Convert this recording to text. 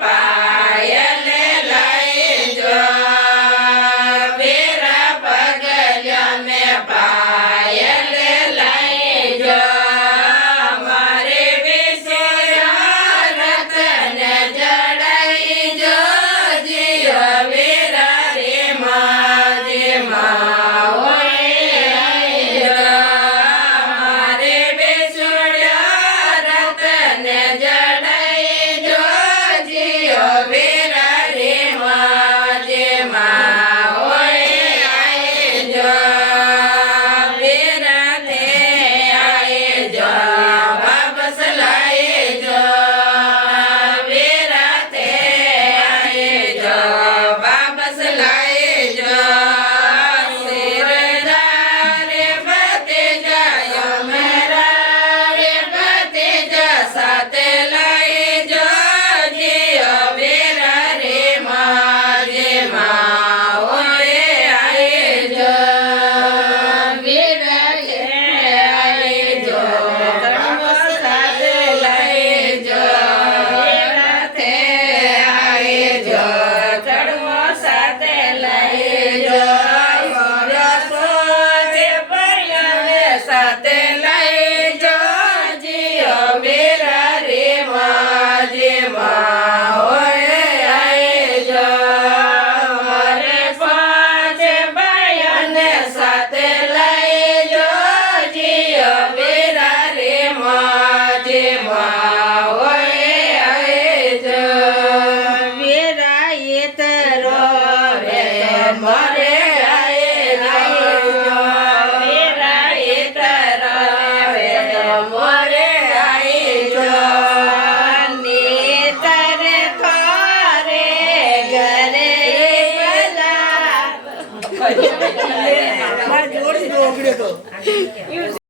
પાયલ લઈ જો વીર પગલ્યા મે પાયલ લઈ જો મારે વિશ્વયા રતન જડાઈ જો જીઓ વીર રે માજે મા મારે વિશ્વયા રતન જડાઈ જો જીઓ વીર રે માજે મા આય જો વીર તે આય જો વાપસ લાય જો વીર તે આય જો વાપસ લાય જો સિરદારે ફતે જાયો મેરા રે ફતે જા સાથે લાય જો જીઓ વીર રે માજે મા આય જો વીર તે આય જો વાપસ સાથે લાય જો વીર તે આય જો ચડવો સાથે લઈ જો રસોજે પૈયાને સાથે લઈ જો જીઓ વીર રે માજે મા આય જો મારે પાંચે પૈયાને સાથે લઈ જો જીઓ વીર રે માજે મા આય જો વીરાયત રો રે મરે આય જો વીરાયત રો રે મરે આય જો નીતર થારે ઘરે બધા જોડી દો